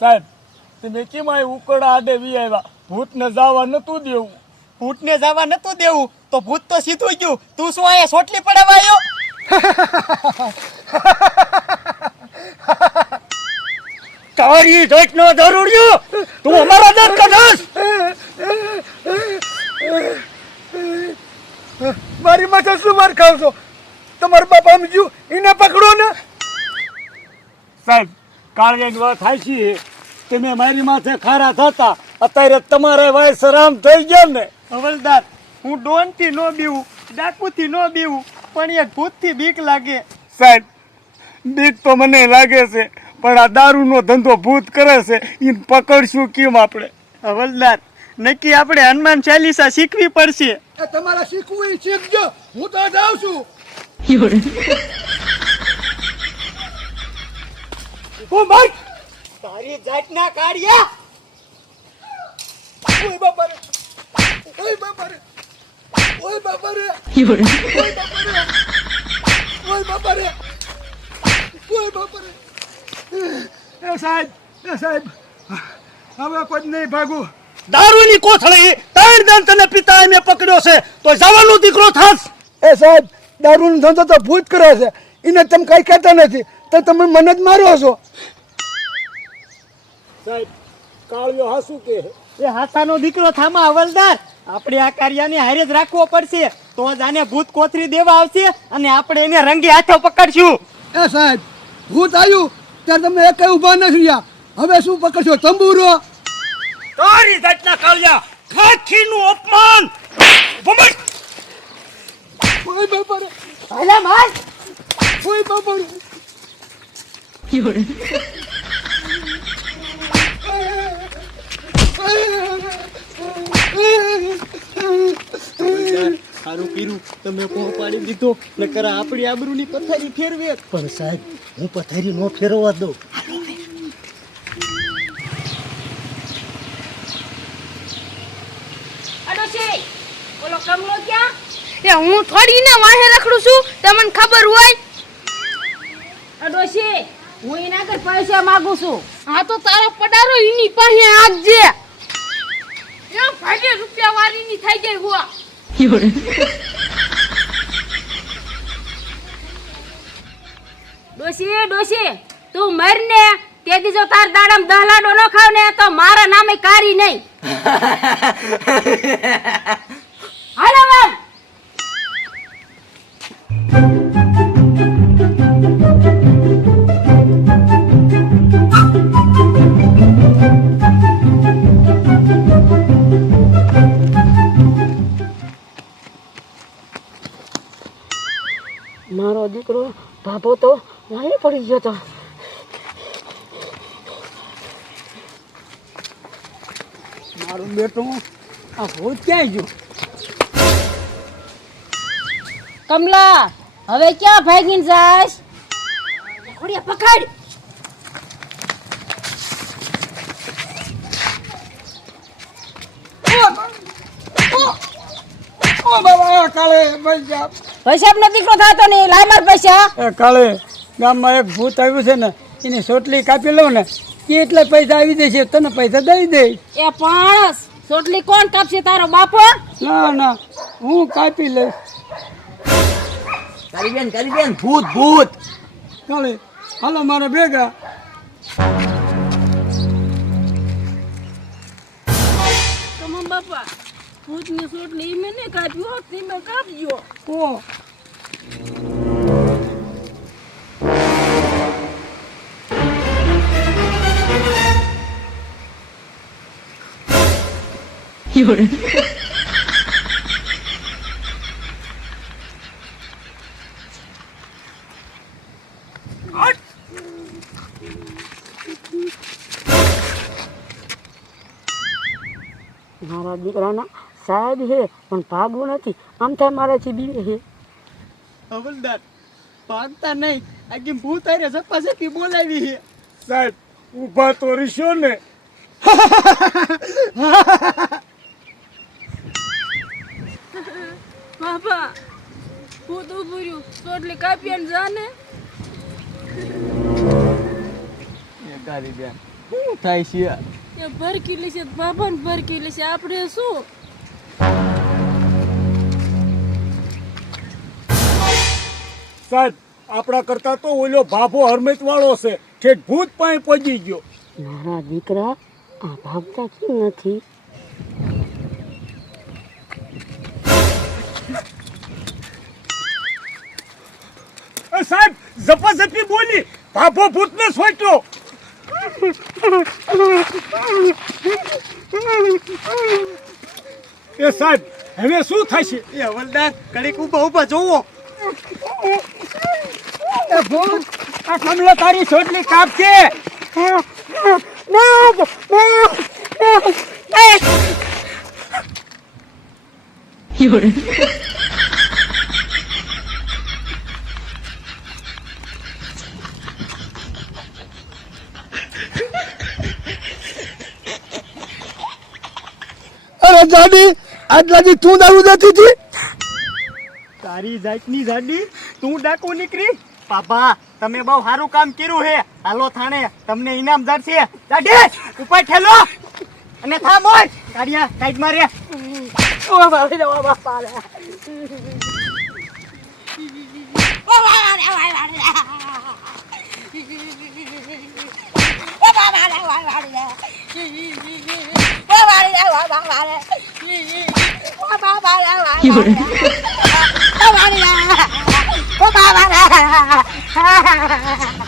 સાહેબ તમે કેમ આ ઉકળા આડે વી આવ્યા? ભૂતને જવા નતું દેવું. ભૂતને જવા નતું દેવું તો ભૂત તો સીધું ગયું. તું શું અહીંયા સોટલી પડાવવા આવ્યો? તારી જોઈનો જરૂરિયો તું અમારા દર્દ કદાસ. મારી માથે શું માર ખાવ છો? તમારા બાપા સમજ્યું એને પકડો ને. સાહેબ કાળની વાત હાચી. તમે મારી માથે ખારા થતા અત્યારે તમારે વાય સરામ થઈ ગયા ને. હવલદાર, હું ડોનથી નો બીવું, ડાકુથી નો બીવું, પણ એક ભૂતથી બીક લાગે. સાહેબ બીક તો મને લાગે છે, પણ આ દારૂનો ધંધો ભૂત કરે છે એને પકડશું કેમ આપણે? હવલદાર, નક્કી આપણે હનુમાન ચાલીસા શીખવી પડશે. તમારા શીખવું એ શીખજો, હું તો જાઉં છું. ઓ ભાઈ તારી જાતના કાઢ્યા. ઓય બાપા રે, ઓય બાપા રે, ઓય બાપા રે, ઓય બાપા રે, ઓય બાપા રે. એ સાહેબ હવે કોઈ નહીં ભાગું. દારૂની કોથળી ત્રણ દન તને પિતા મેં પકડ્યો છે તો જવાનો દીકરો થાસ. એ સાહેબ દારૂનો ધંધો તો ભૂત કરે છે, એને તમે કઈ કહેતા નથી તો તમે મને જ મારો છો. સાહેબ કાળિયો હાસુ કે એ હાથાનો દીકરો થામા હવલદાર. આપણે આ કાર્યને હારે જ રાખવો પડશે, તો જ આને ભૂત કોથરી દેવા આવશે અને આપણે એને રંગે હાથો પકડશું. એ સાહેબ ભૂત આવ્યું ત્યારે તમે એક ઉભા નથી રહ્યા, હવે શું પકડશો? તંબુરો. તારી જાતના કાળિયા ખાખીનું અપમાન. ઓય બાપા રે, હાલે માર. ઓય બાપા રે. સારું પીરું તમે કોહ પાડી દીધો, નકર આપણી આબરૂની પથારી ફેરવે. પણ સાહેબ હું પથારી નો ફેરવા દઉં. અડોશી ઓલો કમલો ક્યાં? એ હું થોડી ને વાહે રખડું છું, તમને ખબર હોય? અડોશી હું એના આગળ પૈસા માંગુ છું. હા તો તારો પડારો એની પાસે આપજે. એ ભાગે રૂપિયા વાળીની થઈ ગઈ હુઆ. ડોશી તું મર ને તે દી જો તાર દાડામ દહલાડો ન ખાવ ને તો મારા નામે કારી નહીં. હાલો વાવ. મારો દીકરો ભાભો તો વાહે પડી ગયો તો. મારું બેટું આ ભૂત ક્યાંય ગયું? કમલા હવે ક્યાં ભાગીને જાસ? ઘોડિયા પકડ. ઓ બાબા કાલે પૈસા. પૈસા દીકરો થતો નહીં, લાય માર પૈસા. એ કાલે ગામમાં એક ભૂત આવ્યું છે ને, એની સોટલી કાપી લઉં ને એટલે પૈસા આવી જશે, તને પૈસા દઈ દે. એ પાણસ સોટલી કોણ કાપશે? તારો બાપો? ના હું કાપી લઈશ. કાલી બેન ભૂત. કાલે હાલો મારા ભેગા. તમામ બાપા ભૂતની સોટલી મેં નહીં કાપ્યું, તમે કાપજો. ઓ મારા દીકરાના સાહેબ હે પણ ભાગવું નથી, આમ થાય મારાથી બીવે હે. હવલદાર ભાગતા નહીં, આગે ભૂત આરે ઝપાઝપી બોલાવી છે. સાહેબ ઊભા તો રીશો ને. બાપા ભૂત ઊભું રહ્યું ચોટલી કાપીને જાને એ ગાડી બેન શું થાય છે એ ભરકી લેશે બાબાને ભરકી લેશે આપણે શું સાહેબ આપણા કરતા તો ઓલો ભાભો હરમેત વાળો છે ઠેઠ ભૂત પાસે પહોંચી ગયો. મારા દીકરા આ ભાગતા કેમ નથી? સાહેબ ઝપાઝપી બોલી ભાભો ભૂતને સોટ્યો. એ સાહેબ હવે શું થશે? એ હવલદાર કડીક ઊભા ઊભા જોવો એ ભૂત આ કમલા તારી સોટલી કાપશે. અરે જાડી આટલાથી તું દારૂ દેતી હતી? તારી જાતની જાડી તું ડાકુ નીકળી પાપા તમે બહુ સારું કામ કર્યું હે હાલો થાણે તમને ઇનામ જડશે જાડી ઉપર ઠેલો અને થામ હોય કાઢિયા કાઈટ મારે ઓ બાપા રે, ઓ બાપા રે. બાબા